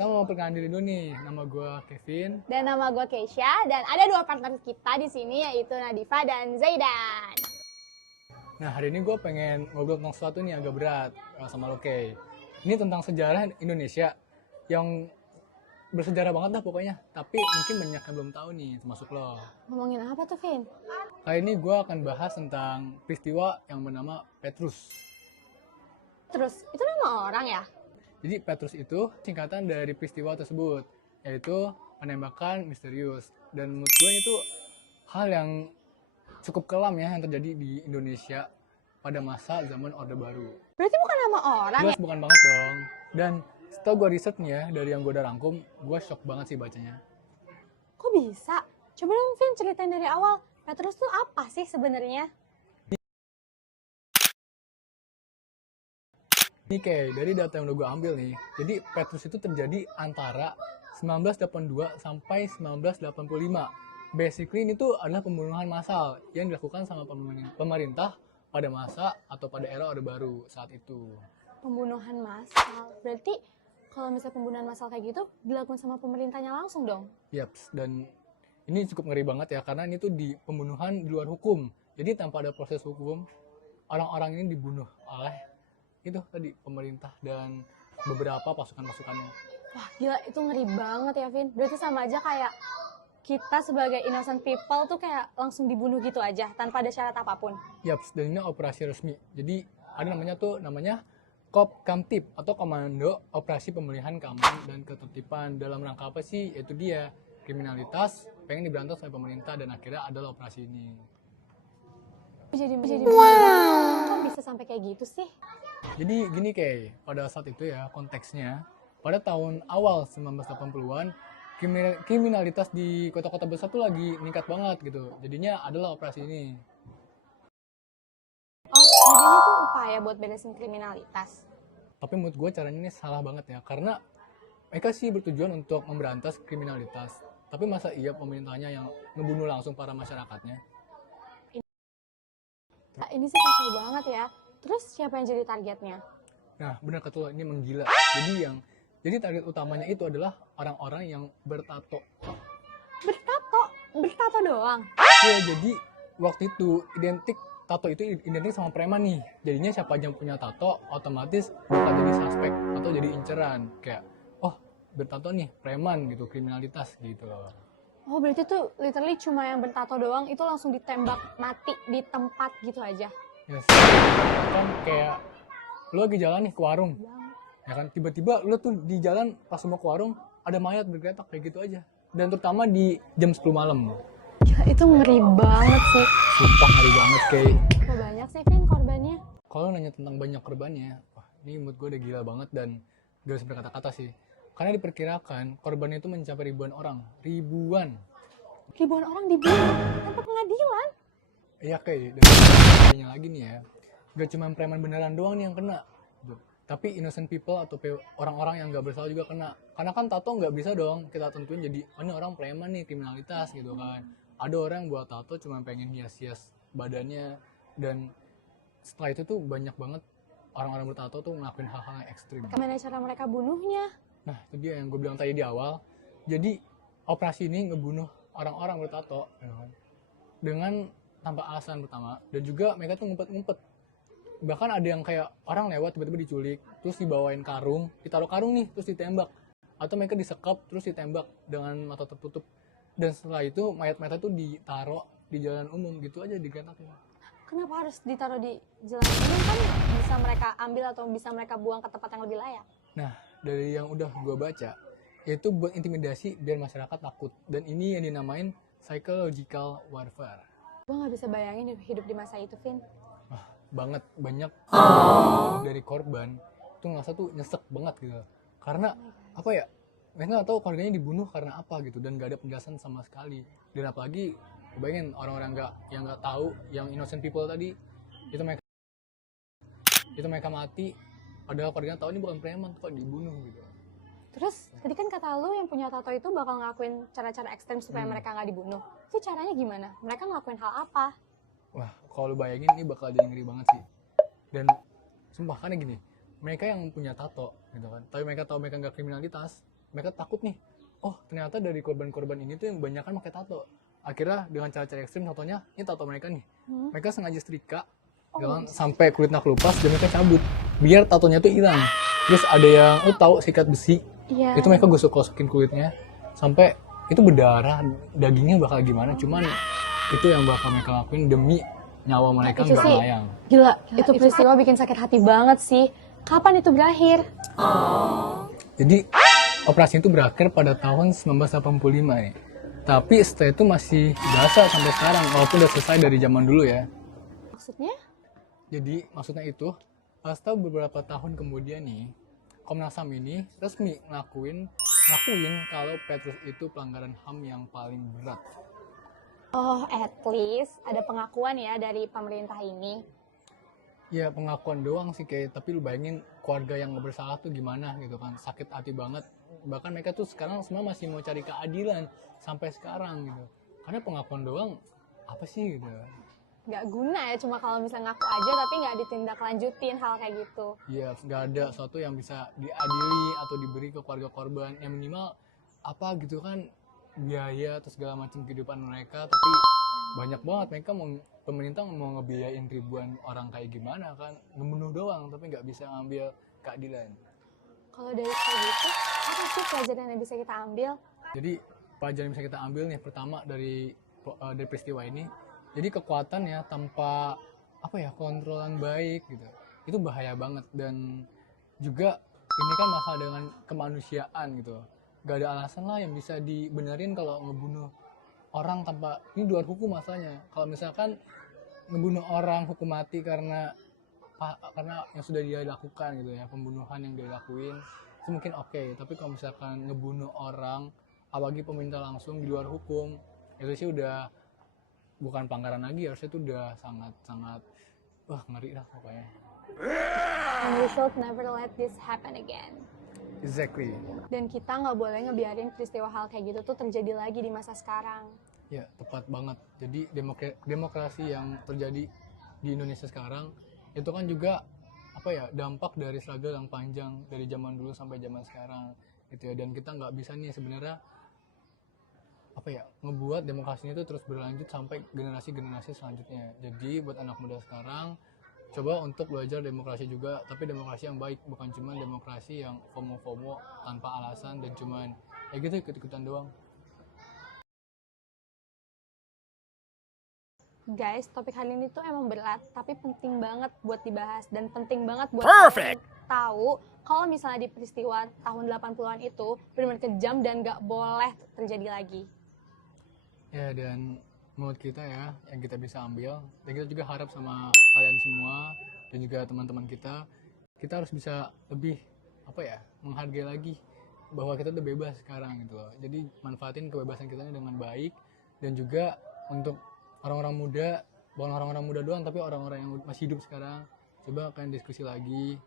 kita mau perkenalan diri dulu nih. Nama gue Kevin. Dan nama gue Keisha, dan ada dua partner kita di sini, yaitu Nadifa dan Zaidan. Nah, hari ini gue pengen ngobrol tentang sesuatu nih agak berat sama lo, Kay. Ini tentang sejarah Indonesia yang bersejarah banget dah pokoknya. Tapi mungkin banyak yang belum tahu nih, termasuk lo. Ngomongin apa tuh, Vin? Kali ini gue akan bahas tentang peristiwa yang bernama Petrus. Terus, itu nama orang ya? Jadi Petrus itu singkatan dari peristiwa tersebut, yaitu penembakan misterius. Dan menurut gue itu hal yang cukup kelam ya yang terjadi di Indonesia pada masa zaman Orde Baru. Berarti bukan nama orang Jelas ya? bukan banget dong. Dan setelah gue riset nih ya, dari yang gue udah rangkum, gue shock banget sih bacanya. Kok bisa? Coba dong, Vin, ceritain dari awal. Petrus tuh apa sih sebenarnya? Ini kayak dari data yang udah gue ambil nih, jadi Petrus itu terjadi antara 1982 sampai 1985. Basically ini tuh adalah pembunuhan massal yang dilakukan sama pemerintah pada masa atau pada era Orde Baru saat itu. Pembunuhan massal. Berarti kalau misalnya pembunuhan massal kayak gitu, dilakukan sama pemerintahnya langsung dong? Yaps, dan ini cukup ngeri banget ya, karena ini tuh di pembunuhan di luar hukum. Jadi tanpa ada proses hukum, orang-orang ini dibunuh oleh itu tadi pemerintah dan beberapa pasukan-pasukannya. Wah, gila, itu ngeri banget ya, Vin. Berarti sama aja kayak kita sebagai innocent people tuh kayak langsung dibunuh gitu aja, tanpa ada syarat apapun. Yaps, dan ini operasi resmi. Jadi ada namanya Kop Kamtib atau Komando Operasi Pemulihan Keamanan dan Ketertiban. Dalam rangka apa sih? Yaitu dia kriminalitas pengen diberantas oleh pemerintah dan akhirnya adalah operasi ini. Jadi wow. Kok bisa sampai kayak gitu sih? Jadi gini kayak pada saat itu ya konteksnya, pada tahun awal 1980-an kriminalitas di kota-kota besar tuh lagi meningkat banget gitu. Jadinya adalah operasi ini. Oh, jadi ini tuh upaya buat beresin kriminalitas. Tapi menurut gue caranya ini salah banget ya, karena mereka sih bertujuan untuk memberantas kriminalitas. Tapi masa iya pemerintahnya yang ngebunuh langsung para masyarakatnya? Ini sih kacau banget ya. Terus siapa yang jadi targetnya? Nah, benar kata lo, ini menggila. Jadi target utamanya itu adalah orang-orang yang bertato. Bertato doang? Ya, jadi waktu itu tato itu identik sama preman nih. Jadinya siapa aja yang punya tato otomatis bakal jadi suspek atau jadi inceran. Kayak, oh bertato nih preman gitu, kriminalitas gitu loh. Oh, berarti tuh literally cuma yang bertato doang itu langsung ditembak mati di tempat gitu aja? Yes. Kan kayak lo lagi jalan nih ke warung, ya kan tiba-tiba lo tuh di jalan pas mau ke warung ada mayat bergerak kayak gitu aja, dan terutama di jam 10 malam. Ya, itu ngeri banget sih. Sumpah ngeri banget kayak. Kok banyak sih, Vin, korbannya? Kalau nanya tentang banyak korbannya, wah ini menurut gue udah gila banget dan gak bisa berkata-kata sih. Karena diperkirakan korbannya itu mencapai ribuan orang. Ribuan orang dibunuh tanpa pengadilan? Iya kayak, dan lagi nih ya, gak cuma preman beneran doang nih yang kena, tapi innocent people atau orang-orang yang gak bersalah juga kena. Karena kan tato gak bisa dong kita tentuin jadi, oh ini orang preman nih, kriminalitas gitu kan. Ada orang yang buat tato cuma pengen hias-hias badannya, dan setelah itu tuh banyak banget orang-orang bertato tuh ngelakuin hal-hal yang ekstrim. Gimana cara mereka bunuhnya? Nah itu dia yang gue bilang tadi di awal. Jadi operasi ini ngebunuh orang-orang bertato dengan tanpa alasan pertama, dan juga mereka tuh ngumpet-ngumpet. Bahkan ada yang kayak orang lewat tiba-tiba diculik, terus dibawain karung, ditaruh karung nih, terus ditembak. Atau mereka disekap, terus ditembak dengan mata tertutup. Dan setelah itu mayat-mayat itu ditaruh di jalan umum gitu aja digeletaknya. Kenapa harus ditaruh di jalan umum? Kan bisa mereka ambil atau bisa mereka buang ke tempat yang lebih layak. Nah, dari yang udah gue baca, yaitu buat intimidasi biar masyarakat takut. Dan ini yang dinamain psychological warfare. Gue gak bisa bayangin hidup di masa itu, Vin. Wah, banget. Banyak dari korban itu ngerasa tuh nyesek banget gitu. Karena apa ya, mereka gak tahu keluarganya dibunuh karena apa gitu, dan gak ada penjelasan sama sekali. Dan apalagi bayangin orang-orang yang gak tahu, yang innocent people tadi, itu mereka mati, padahal keluarganya tahu ini bukan preman, kok dibunuh gitu. Terus tadi kan kata lu yang punya tato itu bakal ngelakuin cara-cara ekstrem supaya mereka gak dibunuh. Itu caranya gimana? Mereka ngelakuin hal apa? Wah, kalau lu bayangin ini bakal jadi ngeri banget sih. Dan sumpah kan gini, mereka yang punya tato gitu kan, tapi mereka tahu mereka nggak kriminalitas, mereka takut nih, oh ternyata dari korban-korban ini tuh yang banyak kan pakai tato. Akhirnya dengan cara-cara ekstrim, contohnya ini tato mereka nih, mereka sengaja setrika sampai kulitnya kelupas dan mereka cabut biar tatonya tuh hilang. Terus ada yang lu tahu sikat besi, Iya. itu mereka gosok-gosokin kulitnya sampai itu berdarah, dagingnya bakal gimana, cuman itu yang bakal mereka lakuin demi nyawa mereka Itu nggak sih melayang. gila, itu peristiwa bikin sakit hati banget sih. Kapan itu berakhir? Jadi operasi itu berakhir pada tahun 1985 nih. Tapi setelah itu masih berasa sampai sekarang, walaupun udah selesai dari zaman dulu ya. Maksudnya? Jadi maksudnya itu, setelah beberapa tahun kemudian nih, Komnas HAM ini resmi ngakuin kalau Petrus itu pelanggaran HAM yang paling berat. Oh, at least ada pengakuan ya dari pemerintah ini. Ya pengakuan doang sih kayak, tapi lu bayangin keluarga yang nggak bersalah tuh gimana gitu kan, sakit hati banget. Bahkan mereka tuh sekarang semua masih mau cari keadilan sampai sekarang gitu. Karena pengakuan doang apa sih gitu. Nggak guna ya, cuma kalau misalnya ngaku aja tapi nggak ditindaklanjutin hal kayak gitu. Iya, nggak ada sesuatu yang bisa diadili atau diberi ke keluarga korban. Yang minimal apa gitu kan, biaya atau segala macam kehidupan mereka. Tapi banyak banget mereka pemerintah mau ngebiayain ribuan orang kayak gimana kan, ngebunuh doang tapi nggak bisa ngambil keadilan. Kalau dari kayak gitu, apa sih pelajaran yang bisa kita ambil? Jadi pelajaran yang bisa kita ambil nih, pertama dari peristiwa ini, jadi kekuatan ya tanpa kontrolan baik gitu, itu bahaya banget. Dan juga ini kan masalah dengan kemanusiaan gitu, gak ada alasan lah yang bisa dibenerin kalau ngebunuh orang tanpa, ini luar hukum masalahnya. Kalau misalkan ngebunuh orang hukum mati karena yang sudah dia lakukan gitu ya, pembunuhan yang dia lakuin, itu mungkin oke. Tapi kalau misalkan ngebunuh orang, apalagi pemerintah langsung di luar hukum, itu sih udah bukan pelanggaran lagi, harusnya itu udah sangat wah ngeri lah pokoknya. And we should never let this happen again. Exactly. Dan kita nggak boleh ngebiarin peristiwa hal kayak gitu tuh terjadi lagi di masa sekarang. Ya tepat banget. Jadi demokrasi yang terjadi di Indonesia sekarang itu kan juga dampak dari struggle yang panjang dari zaman dulu sampai zaman sekarang gitu ya. Dan kita nggak bisa nih sebenarnya ngebuat demokrasi itu terus berlanjut sampai generasi selanjutnya. Jadi buat anak muda sekarang, coba untuk belajar demokrasi juga, tapi demokrasi yang baik, bukan cuma demokrasi yang FOMO tanpa alasan dan cuman ikut-ikutan doang. Guys, topik hari ini tuh emang berat, tapi penting banget buat dibahas dan penting banget buat tahu kalau misalnya di peristiwa tahun 80-an itu benar-benar kejam dan nggak boleh terjadi lagi. Ya, dan menurut kita ya, yang kita bisa ambil, dan kita juga harap sama kalian semua dan juga teman-teman kita harus bisa lebih menghargai lagi bahwa kita udah bebas sekarang gitu loh. Jadi manfaatin kebebasan kita dengan baik, dan juga untuk orang-orang muda, bukan orang-orang muda doang tapi orang-orang yang masih hidup sekarang, coba kalian diskusi lagi